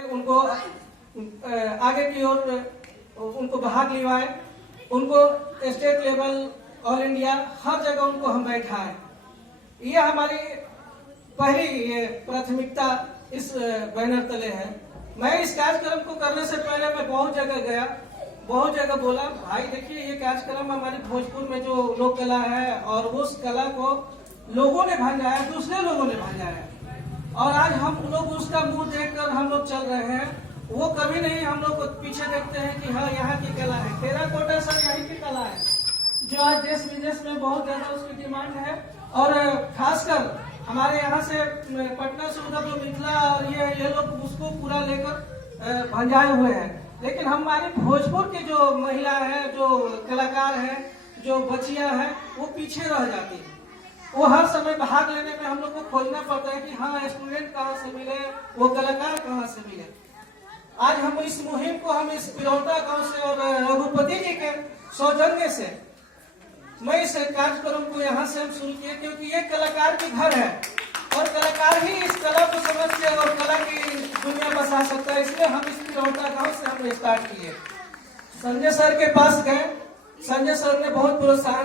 उनको आगे की ओर उनको भाग लिवाए, उनको स्टेट लेवल, ऑल इंडिया, हर जगह उनको हम बैठाए। ये हमारी पहली ये प्राथमिकता इस बैनर तले है। मैं इस कार्यक्रम को करने से पहले मैं बहुत जगह गया, बहुत जगह बोला, भाई देखिए ये कार्यक्रम हमारी भोजपुर में जो लोक कला है और उस कला को लोगों ने भंजाया, दूसरे लोगों ने भंजाया, और आज हम लोग उसका मुंह देखकर हम लोग चल रहे हैं। वो कभी नहीं हम लोग को पीछे देखते हैं कि हाँ यहाँ की कला है, टेराकोटा सर यहीं की कला है, जो आज देश विदेश में बहुत ज्यादा उसकी डिमांड है। और खासकर हमारे यहाँ से पटना से उधर जो मिथिला और ये लोग उसको पूरा लेकर भंजाए हुए हैं। लेकिन हमारी भोजपुर की जो महिला है, जो कलाकार है, जो बचिया है, वो पीछे रह जाती है। वो हर समय भाग लेने में हम लोग को खोजना पड़ता है कि हाँ स्टूडेंट कहाँ से मिले, वो कलाकार कहाँ से मिले। आज हम इस मुहिम को हम इस पिरौता गांव से और रघुपति जी के सौजन्य से मैं इस कार्यक्रम को यहाँ से हम शुरू किए, क्योंकि ये कलाकार की घर है और कलाकार ही इस कला को समझ के और कला की दुनिया बसा सकता है। इसलिए हम इस पिरौता गांव से हम स्टार्ट किए। संजय सर के पास गए, संजय सर ने बहुत प्रोत्साहन